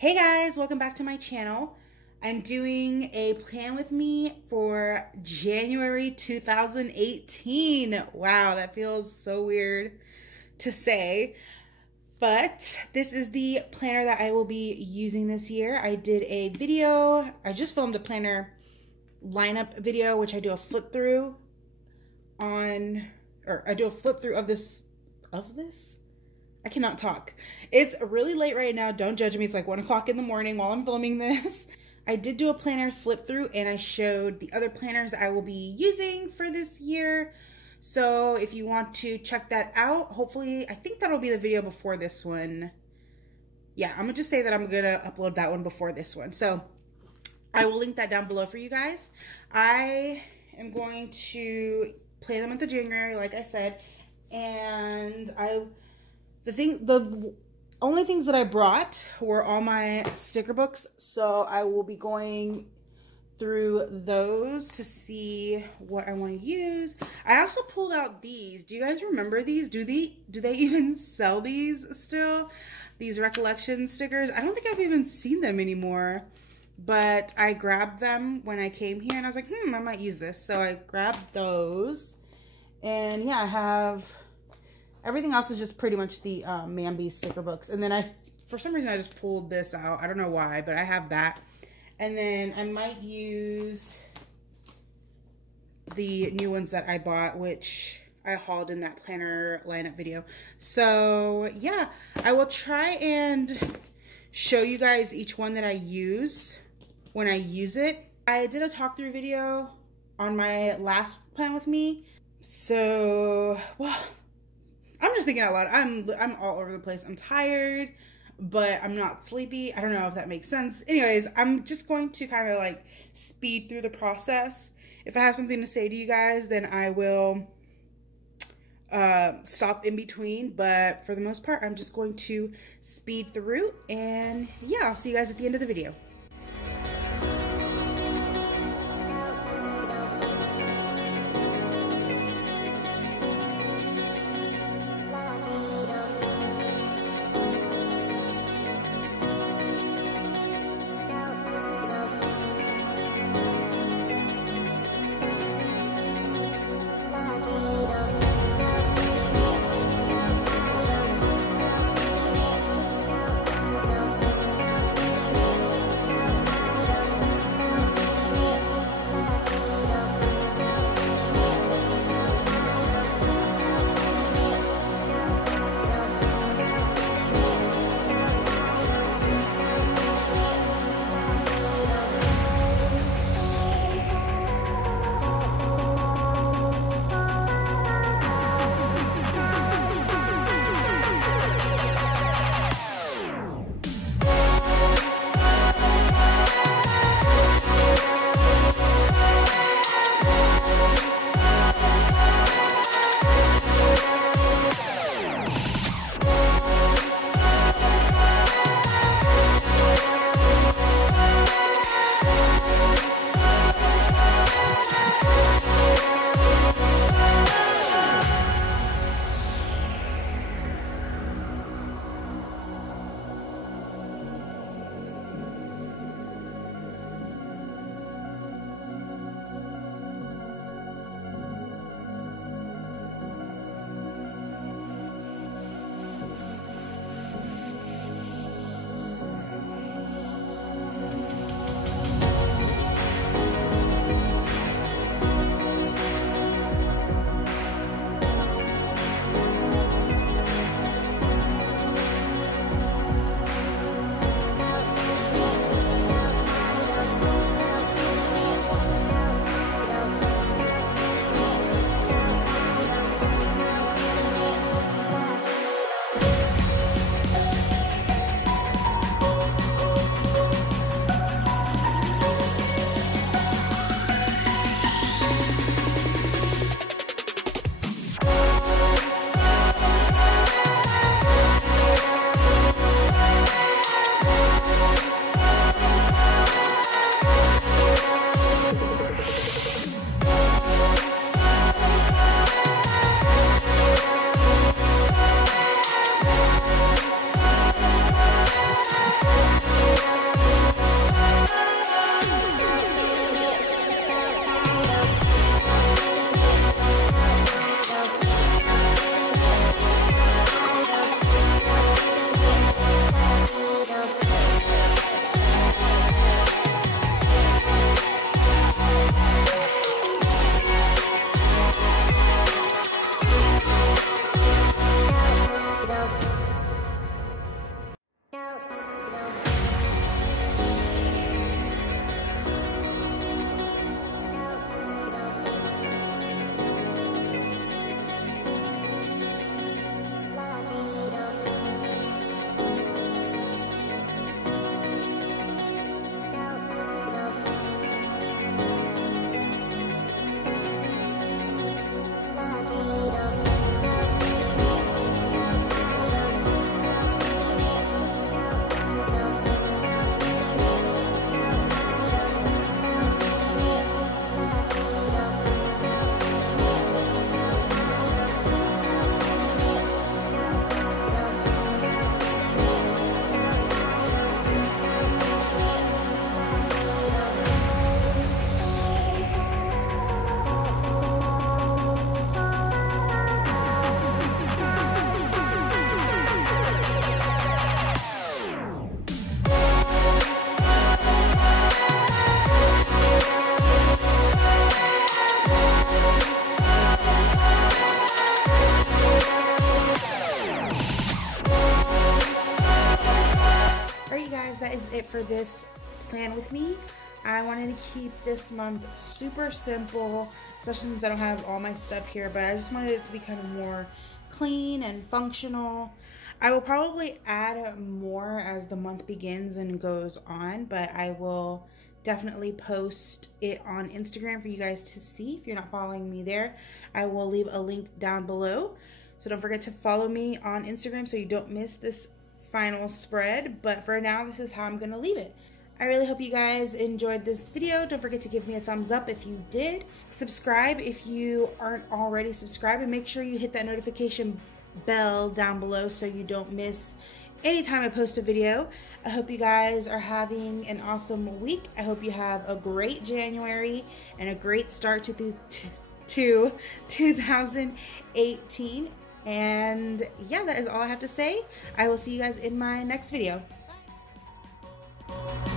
Hey guys, welcome back to my channel. I'm doing a plan with me for January 2018. Wow, that feels so weird to say, but this is the planner that I will be using this year. I did a video, I just filmed a planner lineup video, which I do a flip through on, or I do a flip through of this. I cannot talk. It's really late right now. Don't judge me. It's like 1 o'clock in the morning while I'm filming this. I did do a planner flip through and I showed the other planners I will be using for this year. So if you want to check that out, hopefully, I think that'll be the video before this one. Yeah, I'm gonna just say that I'm gonna upload that one before this one. So I will link that down below for you guys. I am going to play the month of January, like I said, and the only things that I brought were all my sticker books, so I will be going through those to see what I want to use. I also pulled out these. Do you guys remember these? Do they even sell these still? These Recollections stickers? I don't think I've even seen them anymore, but I grabbed them when I came here and I was like, I might use this. So I grabbed those, and yeah, I have everything else is just pretty much the Mambi sticker books. And then for some reason, I just pulled this out. I don't know why, but I have that. And then I might use the new ones that I bought, which I hauled in that planner lineup video. So yeah, I will try and show you guys each one that I use when I use it. I did a talk through video on my last plan with me. So, well, I'm just thinking out loud. I'm all over the place. I'm tired, but I'm not sleepy. I don't know if that makes sense. Anyways, I'm just going to kind of like speed through the process. If I have something to say to you guys, then I will stop in between. But for the most part, I'm just going to speed through. And yeah, I'll see you guys at the end of the video. guys, that is it for this plan with me. I wanted to keep this month super simple, especially since I don't have all my stuff here, but I just wanted it to be kind of more clean and functional. I will probably add more as the month begins and goes on, but I will definitely post it on Instagram for you guys to see. If you're not following me there, I will leave a link down below. So don't forget to follow me on Instagram so you don't miss this final spread. But for now, this is how I'm going to leave it. I really hope you guys enjoyed this video. Don't forget to give me a thumbs up if you did. Subscribe if you aren't already subscribed, and make sure you hit that notification bell down below so you don't miss anytime I post a video. I hope you guys are having an awesome week. I hope you have a great January and a great start to 2018. And yeah, that is all I have to say. I will see you guys in my next video. Bye.